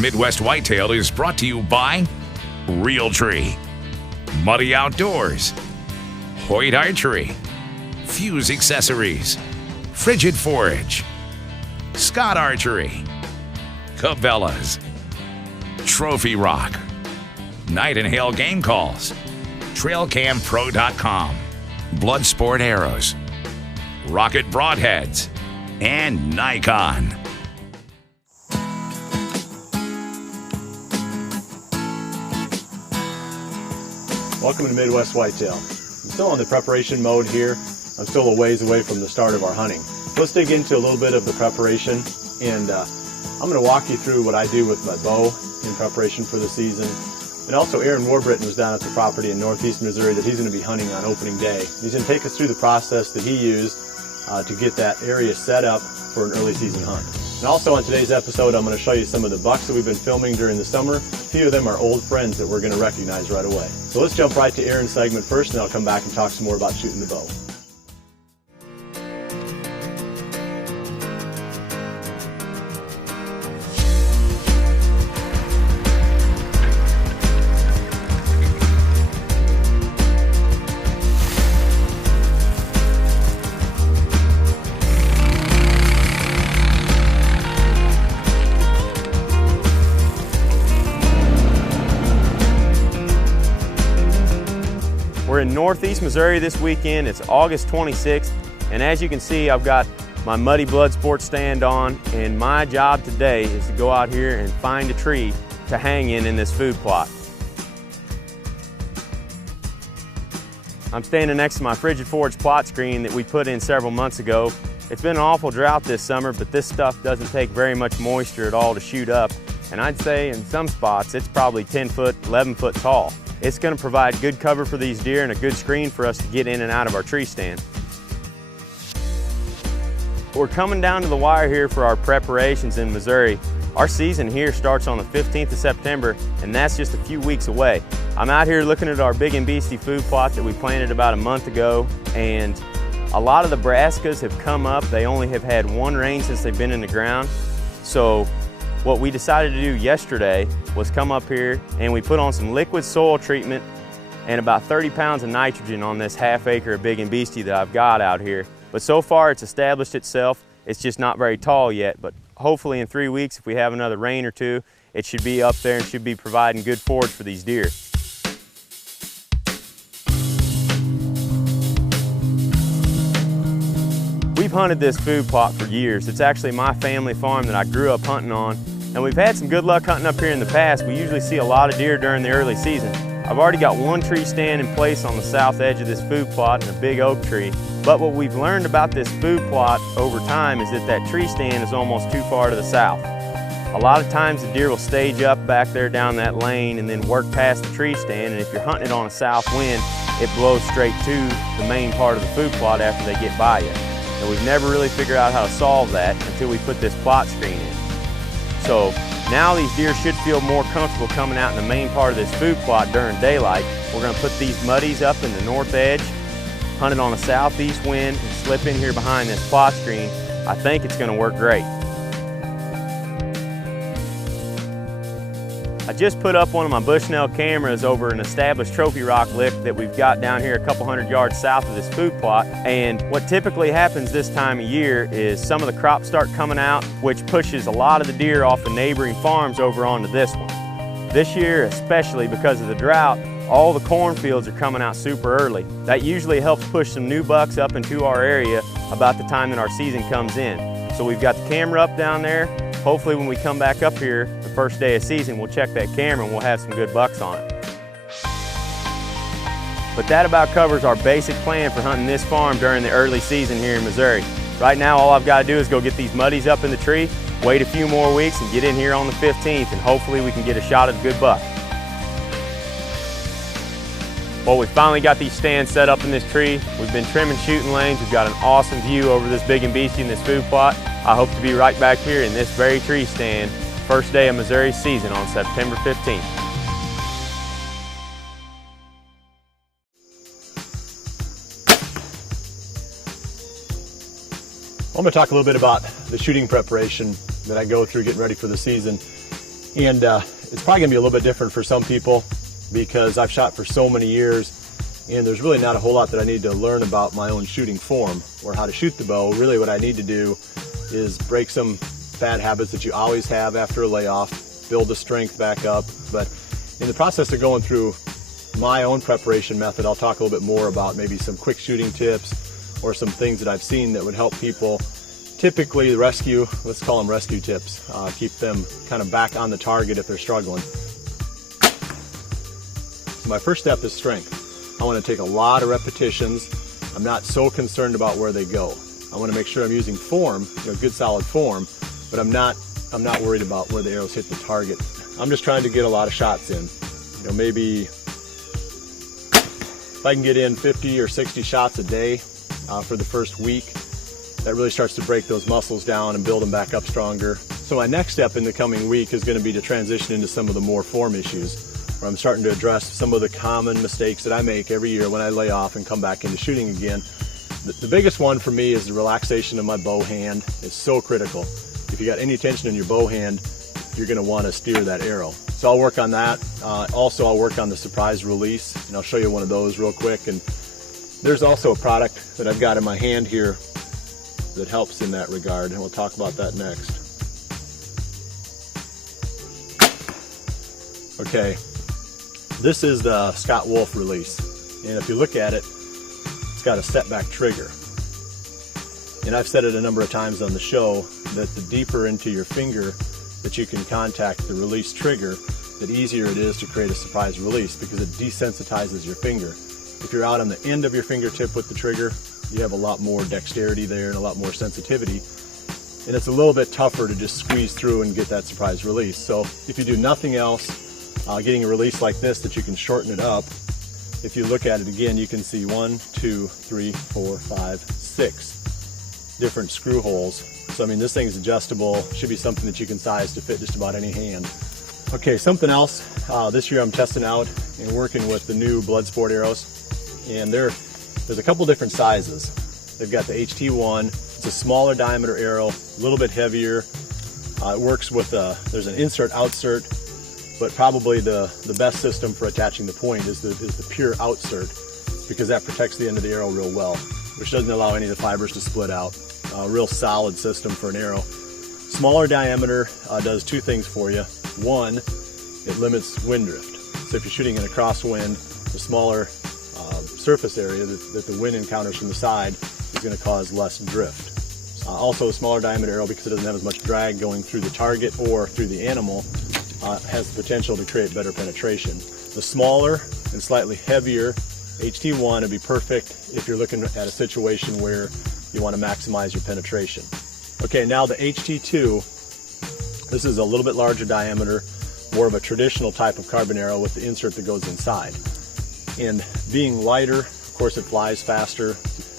Midwest Whitetail is brought to you by Realtree, Muddy Outdoors, Hoyt Archery, Fuse Accessories, Frigid Forage, Scott Archery, Cabela's, Trophy Rock, Night and Hail Game Calls, TrailCamPro.com, Bloodsport Arrows, Rocket Broadheads, and Nikon. Welcome to Midwest Whitetail. I'm still in the preparation mode here. I'm still a ways away from the start of our hunting. Let's dig into a little bit of the preparation, and I'm going to walk you through what I do with my bow in preparation for the season. And also Aaron Warbritton was down at the property in northeast Missouri that he's going to be hunting on opening day. He's going to take us through the process that he used to get that area set up for an early season hunt. And also on today's episode, I'm going to show you some of the bucks that we've been filming during the summer. A few of them are old friends that we're going to recognize right away. So let's jump right to Aaron's segment first, and then I'll come back and talk some more about shooting the bow. We're in northeast Missouri this weekend. It's August 26th, and as you can see, I've got my Muddy Bloodsport stand on, and my job today is to go out here and find a tree to hang in this food plot. I'm standing next to my Frigid Forage plot screen that we put in several months ago. It's been an awful drought this summer, but this stuff doesn't take very much moisture at all to shoot up, and I'd say in some spots it's probably 10 foot, 11 foot tall. It's going to provide good cover for these deer and a good screen for us to get in and out of our tree stand. We're coming down to the wire here for our preparations in Missouri. Our season here starts on the 15th of September, and that's just a few weeks away. I'm out here looking at our big and beastie food plot that we planted about a month ago, and a lot of the brassicas have come up. They only have had one rain since they've been in the ground. So what we decided to do yesterday was come up here and we put on some liquid soil treatment and about 30 pounds of nitrogen on this half acre of big and beastie that I've got out here. But so far it's established itself. It's just not very tall yet, but hopefully in 3 weeks, if we have another rain or two, it should be up there and should be providing good forage for these deer. We've hunted this food plot for years. It's actually my family farm that I grew up hunting on, and we've had some good luck hunting up here in the past. We usually see a lot of deer during the early season. I've already got one tree stand in place on the south edge of this food plot and a big oak tree. But what we've learned about this food plot over time is that that tree stand is almost too far to the south. A lot of times the deer will stage up back there down that lane and then work past the tree stand, and if you're hunting it on a south wind, it blows straight to the main part of the food plot after they get by you. And we've never really figured out how to solve that until we put this plot screen in. So now these deer should feel more comfortable coming out in the main part of this food plot during daylight. We're going to put these muddies up in the north edge, hunt it on a southeast wind, and slip in here behind this plot screen. I think it's going to work great. I just put up one of my Bushnell cameras over an established trophy rock lick that we've got down here a couple hundred yards south of this food plot. And what typically happens this time of year is some of the crops start coming out, which pushes a lot of the deer off the neighboring farms over onto this one. This year, especially because of the drought, all the cornfields are coming out super early. That usually helps push some new bucks up into our area about the time that our season comes in. So we've got the camera up down there. Hopefully when we come back up here the first day of season, we'll check that camera and we'll have some good bucks on it. But that about covers our basic plan for hunting this farm during the early season here in Missouri. Right now, all I've got to do is go get these muddies up in the tree, wait a few more weeks and get in here on the 15th, and hopefully we can get a shot at a good buck. Well, we finally got these stands set up in this tree. We've been trimming shooting lanes. We've got an awesome view over this big and beastie in this food plot. I hope to be right back here in this very tree stand, first day of Missouri season on September 15th. I'm going to talk a little bit about the shooting preparation that I go through getting ready for the season. And it's probably gonna be a little bit different for some people because I've shot for so many years and there's really not a whole lot that I need to learn about my own shooting form or how to shoot the bow. Really what I need to do is break some bad habits that you always have after a layoff, build the strength back up. But in the process of going through my own preparation method, I'll talk a little bit more about maybe some quick shooting tips or some things that I've seen that would help people. Typically the rescue, let's call them rescue tips, keep them kind of back on the target if they're struggling. So my first step is strength. I want to take a lot of repetitions. I'm not so concerned about where they go. I want to make sure I'm using form, good solid form, but I'm not worried about where the arrows hit the target. I'm just trying to get a lot of shots in. Maybe if I can get in 50 or 60 shots a day for the first week, that really starts to break those muscles down and build them back up stronger. So my next step in the coming week is going to be to transition into some of the more form issues, where I'm starting to address some of the common mistakes that I make every year when I lay off and come back into shooting again. The biggest one for me is the relaxation of my bow hand. It's so critical. If you got any tension in your bow hand, you're going to want to steer that arrow. So I'll work on that. Also, I'll work on the surprise release, and I'll show you one of those real quick. And there's also a product that I've got in my hand here that helps in that regard, and we'll talk about that next. Okay, this is the Scott Wolf release, and if you look at it, it's got a setback trigger. And I've said it a number of times on the show that the deeper into your finger that you can contact the release trigger, the easier it is to create a surprise release because it desensitizes your finger. If you're out on the end of your fingertip with the trigger, you have a lot more dexterity there and a lot more sensitivity. And it's a little bit tougher to just squeeze through and get that surprise release. So if you do nothing else, getting a release like this that you can shorten it up, if you look at it again, you can see 1, 2, 3, 4, 5, 6 different screw holes. So I mean, this thing's adjustable, should be something that you can size to fit just about any hand. Okay, something else, this year I'm testing out and working with the new Bloodsport arrows, and there's a couple different sizes. They've got the HT1, it's a smaller diameter arrow, a little bit heavier. It works with, there's an insert-outsert, but probably the best system for attaching the point is the pure outsert, because that protects the end of the arrow real well, which doesn't allow any of the fibers to split out. A real solid system for an arrow. Smaller diameter does two things for you. One, it limits wind drift. So if you're shooting in a crosswind, the smaller surface area that the wind encounters from the side is going to cause less drift. Also, a smaller diameter arrow, because it doesn't have as much drag going through the target or through the animal, has the potential to create better penetration. The smaller and slightly heavier HT1 would be perfect if you're looking at a situation where you want to maximize your penetration. Okay, now the HT2, this is a little bit larger diameter, more of a traditional type of carbon arrow with the insert that goes inside. And being lighter, of course it flies faster.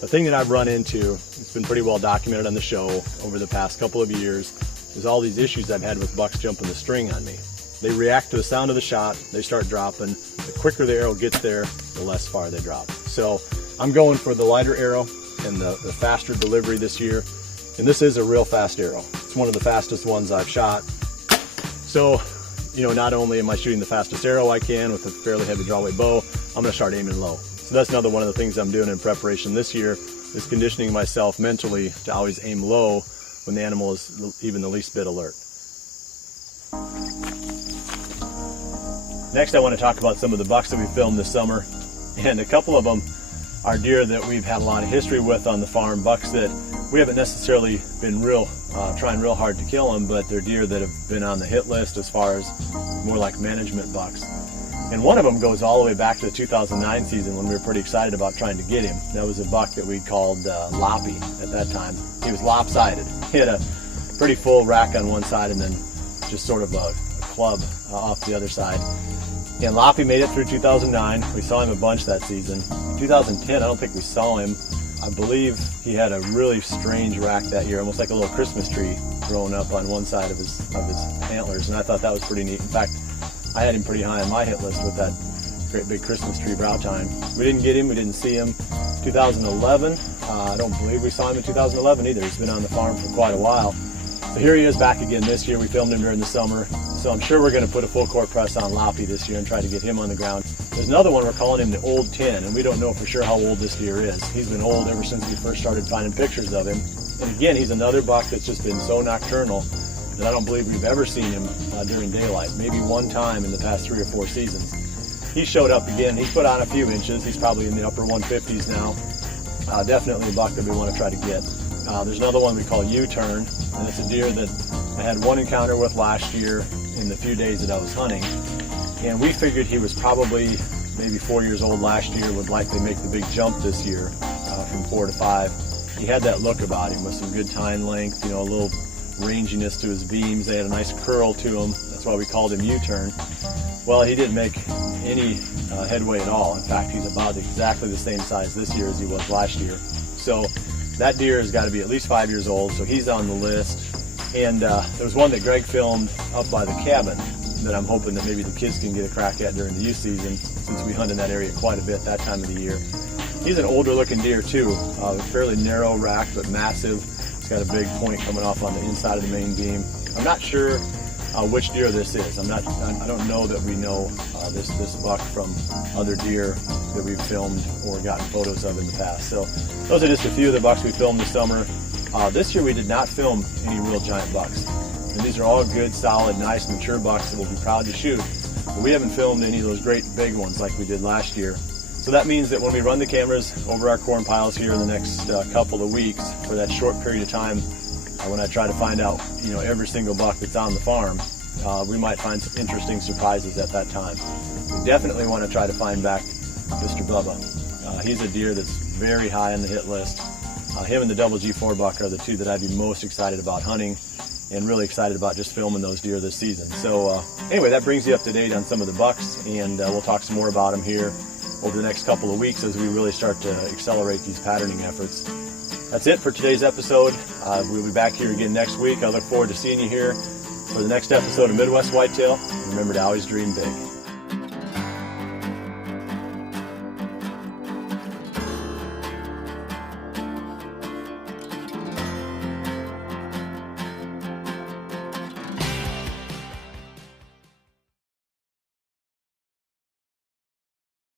The thing that I've run into, it's been pretty well documented on the show over the past couple of years, is all these issues I've had with bucks jumping the string on me. They react to the sound of the shot, they start dropping. The quicker the arrow gets there, the less far they drop. So I'm going for the lighter arrow and the faster delivery this year. And this is a real fast arrow. It's one of the fastest ones I've shot. So, not only am I shooting the fastest arrow I can with a fairly heavy drawweight bow, I'm gonna start aiming low. So that's another one of the things I'm doing in preparation this year, is conditioning myself mentally to always aim low when the animal is even the least bit alert. Next, I want to talk about some of the bucks that we filmed this summer, and a couple of them are deer that we've had a lot of history with on the farm, bucks that we haven't necessarily been trying real hard to kill them, but they're deer that have been on the hit list as far as more like management bucks. And one of them goes all the way back to the 2009 season when we were pretty excited about trying to get him. That was a buck that we called Loppy at that time. He was lopsided. He had a pretty full rack on one side and then just sort of a club off the other side. And Loppy made it through 2009. We saw him a bunch that season. 2010, I don't think we saw him. I believe he had a really strange rack that year, almost like a little Christmas tree growing up on one side of his antlers, and I thought that was pretty neat. In fact, I had him pretty high on my hit list with that great big Christmas tree brow tine. We didn't get him, we didn't see him. 2011, I don't believe we saw him in 2011 either. He's been on the farm for quite a while. So here he is back again this year. We filmed him during the summer So I'm sure we're going to put a full court press on Loppy this year and try to get him on the ground. There's another one, we're calling him the Old 10, and we don't know for sure how old this deer is. He's been old ever since we first started finding pictures of him. And again, he's another buck that's just been so nocturnal that I don't believe we've ever seen him during daylight. Maybe one time in the past 3 or 4 seasons. He showed up again. He put on a few inches. He's probably in the upper 150s now. Definitely a buck that we want to try to get. There's another one we call U-Turn, and it's a deer that I had one encounter with last year in the few days that I was hunting. And we figured he was probably maybe 4 years old last year, would likely make the big jump this year from 4 to 5. He had that look about him with some good tine length, a little ranginess to his beams. They had a nice curl to them. That's why we called him U-Turn. Well, he didn't make any headway at all. In fact, he's about exactly the same size this year as he was last year. So that deer has got to be at least 5 years old, so he's on the list. And there was one that Greg filmed up by the cabin that I'm hoping that maybe the kids can get a crack at during the youth season, since we hunt in that area quite a bit that time of the year. He's an older looking deer too, fairly narrow rack but massive. It's got a big point coming off on the inside of the main beam. I'm not sure which deer this is. I don't know that we know this buck from other deer that we've filmed or gotten photos of in the past. So those are just a few of the bucks we filmed this summer. This year we did not film any real giant bucks. And these are all good, solid, nice, mature bucks that we'll be proud to shoot. But we haven't filmed any of those great big ones like we did last year. So that means that when we run the cameras over our corn piles here in the next couple of weeks, for that short period of time, when I try to find out, every single buck that's on the farm, we might find some interesting surprises at that time. We definitely want to try to find back Mr. Bubba. He's a deer that's very high on the hit list. Him and the double G4 buck are the two that I'd be most excited about hunting, and really excited about just filming those deer this season. So anyway, that brings you up to date on some of the bucks, and we'll talk some more about them here over the next couple of weeks as we really start to accelerate these patterning efforts. That's it for today's episode. We'll be back here again next week. I look forward to seeing you here for the next episode of Midwest Whitetail. Remember to always dream big.